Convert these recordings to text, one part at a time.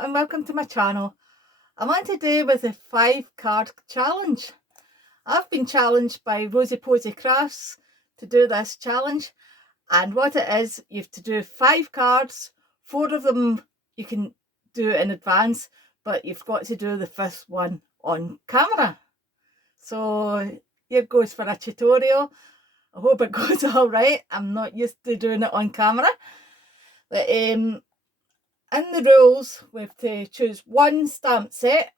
and welcome to my channel. I'm on today with a 5-card challenge. I've been challenged by Rosieposy Crafts to do this challenge, and what it is, you have to do 5 cards. 4 of them you can do in advance, but you've got to do the 5th one on camera. So here goes for a tutorial. I hope it goes all right. I'm not used to doing it on camera. But in the rules, we have to choose one stamp set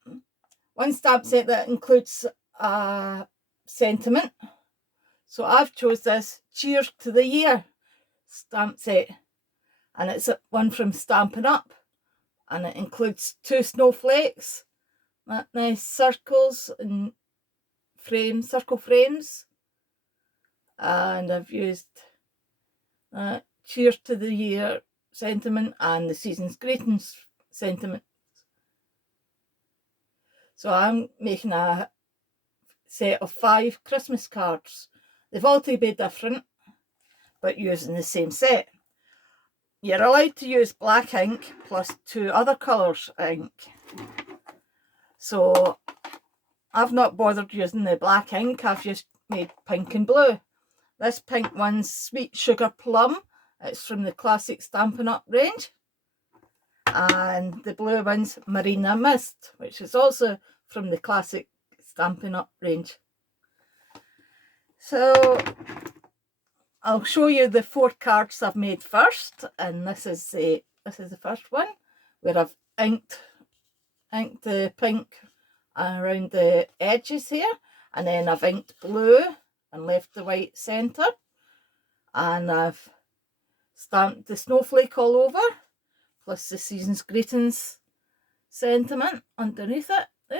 that includes a sentiment. So I've chose this Cheers to the Year stamp set, and it's one from Stampin' Up, and it includes 2 snowflakes, that nice circles and circle frames, and I've used Cheers to the Year sentiment and the season's greetings sentiment. So I'm making a set of 5 Christmas cards. They've all to be different, but using the same set. You're allowed to use black ink plus 2 other colours ink. So I've not bothered using the black ink. I've just made pink and blue. This pink one's Sweet Sugar Plum. It's from the classic Stampin' Up range. And the blue one's Marina Mist, which is also from the classic Stampin' Up range. So I'll show you the 4 cards I've made first, and this is the first one, where I've inked the pink around the edges here, and then I've inked blue and left the white centre, and I've stamped the snowflake all over, plus the season's greetings sentiment underneath it there.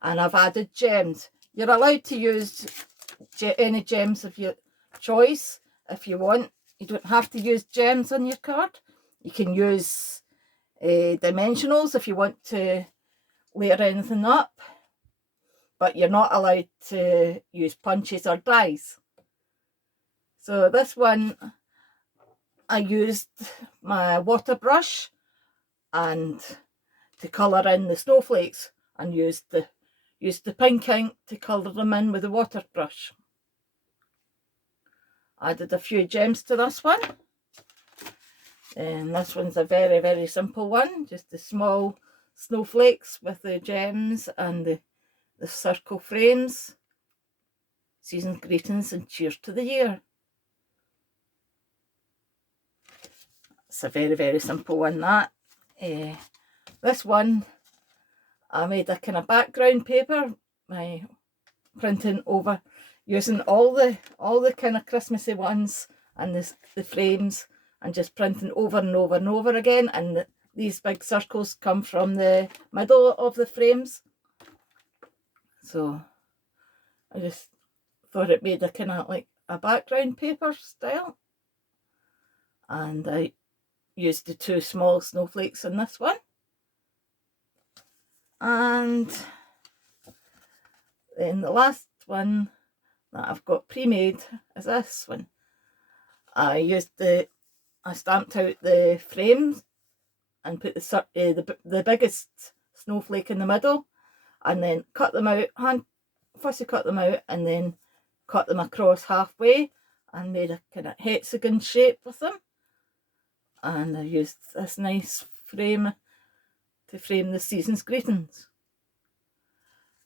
And I've added gems. You're allowed to use any gems of your choice if you want. You don't have to use gems on your card. You can use dimensionals if you want to layer anything up, but you're not allowed to use punches or dies. So this one, I used my water brush and to colour in the snowflakes, and used the pink ink to colour them in with the water brush. Added a few gems to this one, and this one's a very, very simple one, just the small snowflakes with the gems and the circle frames, season's greetings and cheers to the year. It's a very, very simple one, that. This one, I made a kind of background paper by printing over, using all the kind of Christmassy ones and the frames, and just printing over and over and over again, and these big circles come from the middle of the frames. So I just thought it made a kind of like a background paper style, and I used the 2 small snowflakes in this one. And then the last one that I've got pre-made is this one. I stamped out the frames and put the biggest snowflake in the middle, and then cut them out, fussy cut them out, and then cut them across halfway and made a kind of hexagon shape with them. And I used this nice frame to frame the season's greetings.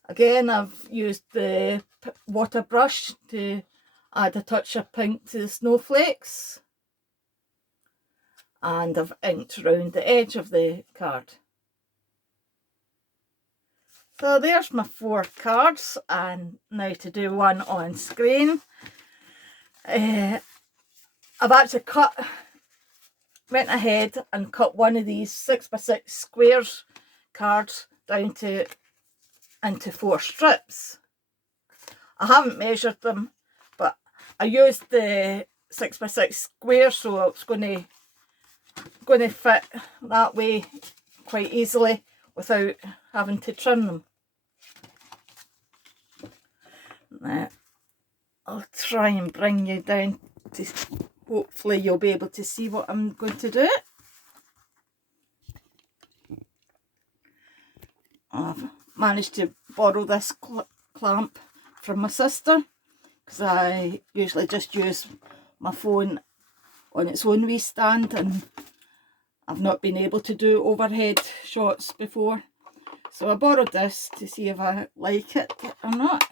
Again, I've used the water brush to add a touch of pink to the snowflakes, and I've inked round the edge of the card. So there's my 4 cards, and now to do one on screen. I've actually went ahead and cut one of these 6x6 squares cards down into 4 strips. I haven't measured them, but I used the 6x6 square, so it's going to fit that way quite easily without having to trim them. Now, I'll try and bring you down to, hopefully you'll be able to see what I'm going to do. I've managed to borrow this clamp from my sister, because I usually just use my phone on its own wee stand, and I've not been able to do overhead shots before. So I borrowed this to see if I like it or not.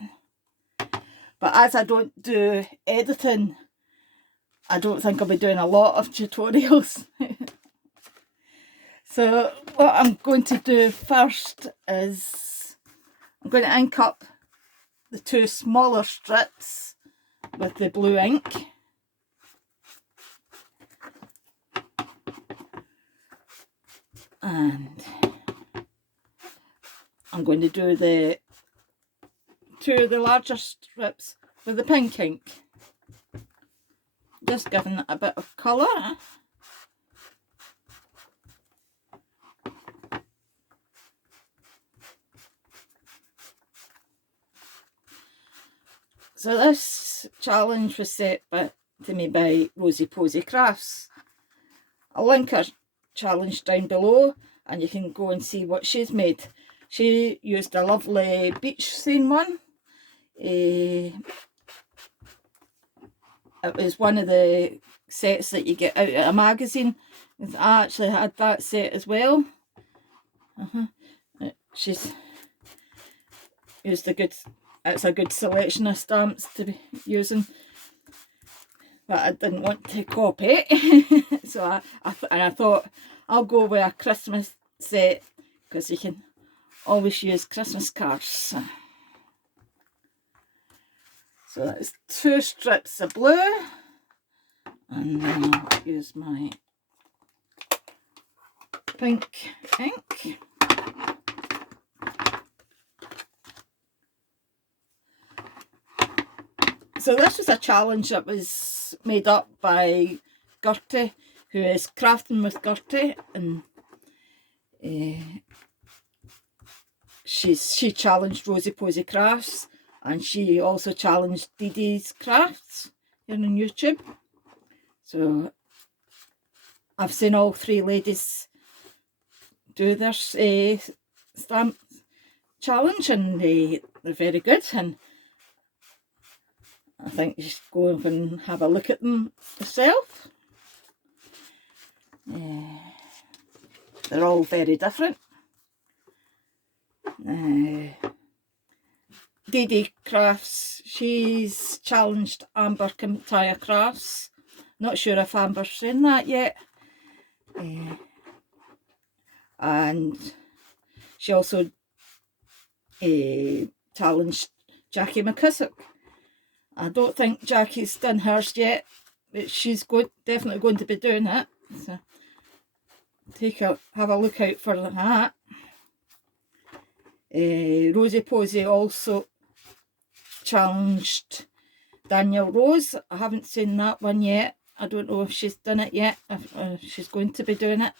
But as I don't do editing, I don't think I'll be doing a lot of tutorials. So what I'm going to do first is I'm going to ink up the two smaller strips with the blue ink. And I'm going to do the two of the larger strips with the pink ink. Just giving it a bit of colour. So this challenge was set to me by Rosieposy Crafts. I'll link her challenge down below and you can go and see what she's made. She used a lovely beach scene one. It was one of the sets that you get out of a magazine. I actually had that set as well. She's used it's a good selection of stamps to be using, but I didn't want to copy it. So I thought I'll go with a Christmas set, because you can always use Christmas cards. So that's two strips of blue, and then I'll use my pink ink. So this was a challenge that was made up by Gurty, who is Crafting with Gurty, and she challenged Rosieposy Crafts, and she also challenged Dedees Crafts here on YouTube. So I've seen all three ladies do their stamp challenge, and they're very good, and I think you should go and have a look at them yourself. They're all very different. Dedees Crafts, she's challenged Amber Kintaya Crafts. Not sure if Amber's seen that yet. And she also challenged Jackie McKissock. I don't think Jackie's done hers yet, but she's definitely going to be doing it. So have a look out for that. Rosieposy also challenged Danielle Rose. I haven't seen that one yet. I don't know if she's done it yet, if she's going to be doing it.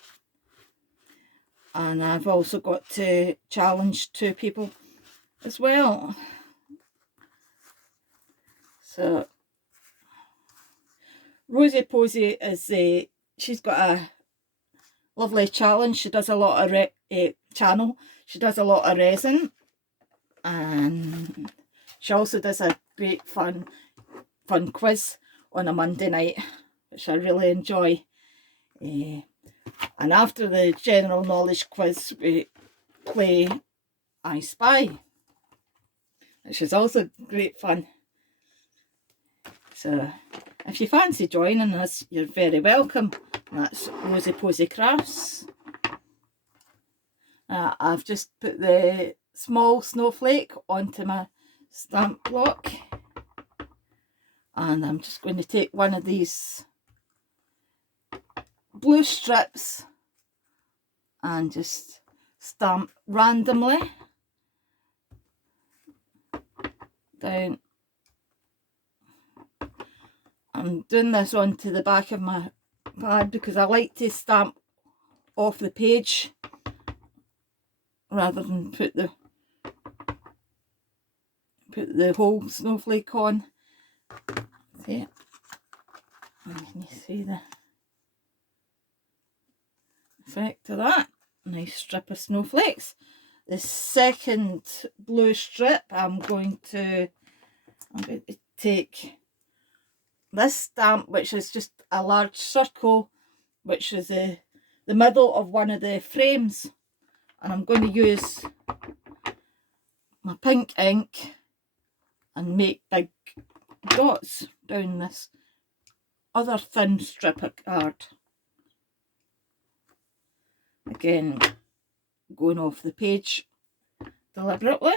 And I've also got to challenge two people as well. So Rosieposy is she's got a lovely challenge. She does a lot of channel. She does a lot of resin, and she also does a great fun quiz on a Monday night, which I really enjoy. And after the general knowledge quiz, we play I Spy, which is also great fun. So if you fancy joining us, you're very welcome. That's Rosieposy Crafts. I've just put the small snowflake onto my stamp block, and I'm just going to take one of these blue strips and just stamp randomly down. I'm doing this onto the back of my pad because I like to stamp off the page rather than put the whole snowflake on. See it? And can you see the effect of that? Nice strip of snowflakes. the second blue strip, I'm going to take this stamp, which is just a large circle, which is the middle of one of the frames, and I'm going to use my pink ink and make big dots down this other thin strip of card. Again, going off the page deliberately.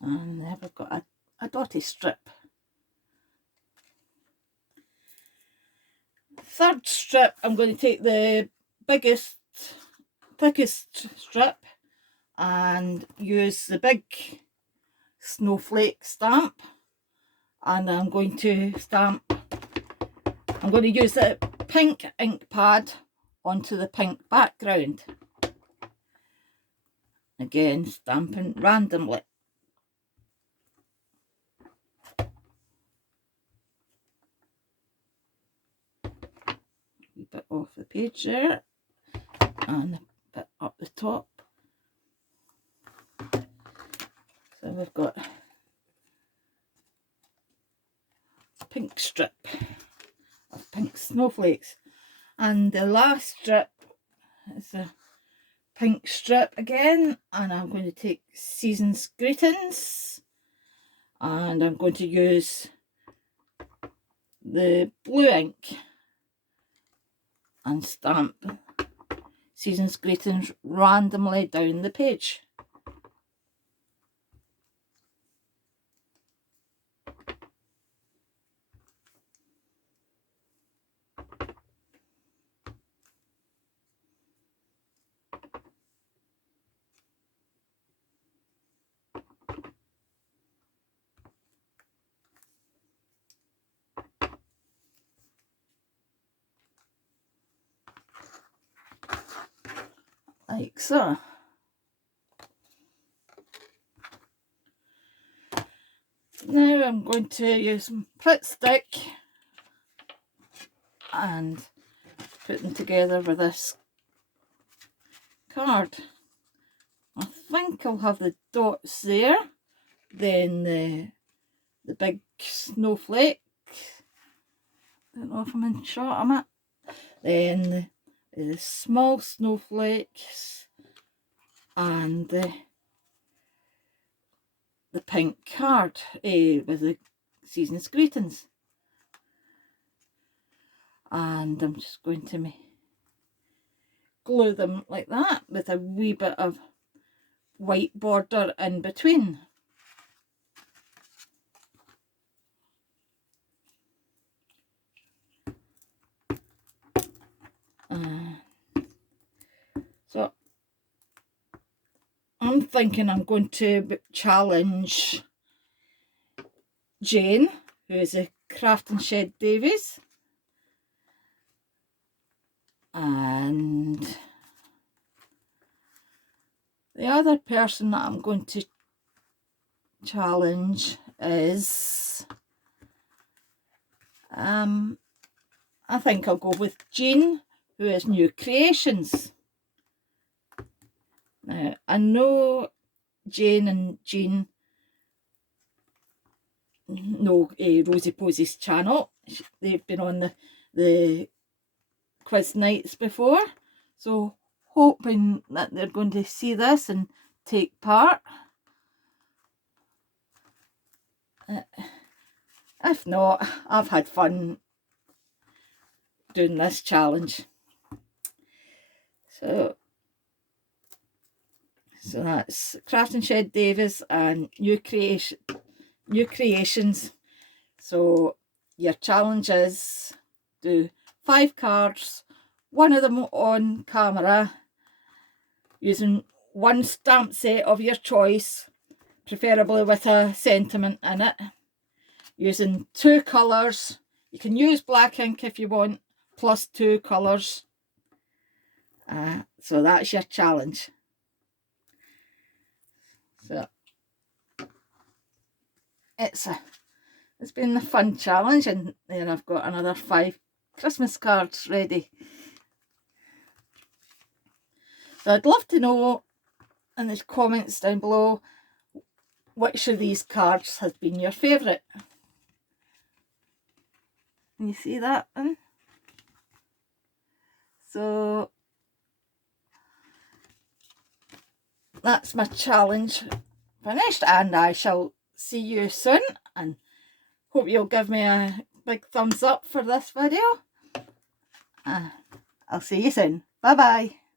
And there we've got a dotty strip. Third strip, I'm going to take the biggest, thickest strip and use the big snowflake stamp, and I'm going to use the pink ink pad onto the pink background. Again, stamping randomly. A bit off the page there, and a bit up the top. So we've got a pink strip of pink snowflakes, and the last strip is a pink strip again, and I'm going to take Season's Greetings, and I'm going to use the blue ink and stamp Season's Greetings randomly down the page. Like so. Now I'm going to use some Pritt stick and put them together with this card. I think I'll have the dots there, then the big snowflake, I don't know if I'm in shot on it, then the small snowflakes, and the pink card with the Season's Greetings. And I'm just going to glue them like that with a wee bit of white border in between. So I'm thinking I'm going to challenge Jane, who is a Craft and Shed Davies, and the other person that I'm going to challenge is I think I'll go with Jean, who is New Creations. Now, I know Jane and Jean know Rosieposy's channel. They've been on the quiz nights before, so hoping that they're going to see this and take part. If not, I've had fun doing this challenge. So that's Craft and Shed Davies and New Creations. So your challenge is do 5 cards, one of them on camera, using one stamp set of your choice, preferably with a sentiment in it, using 2 colours. You can use black ink if you want, plus 2 colours. So that's your challenge. So it's been a fun challenge, and then I've got another 5 Christmas cards ready. So I'd love to know in the comments down below which of these cards has been your favourite. Can you see that one? So that's my challenge finished, and I shall see you soon, and hope you'll give me a big thumbs up for this video. I'll see you soon. Bye bye.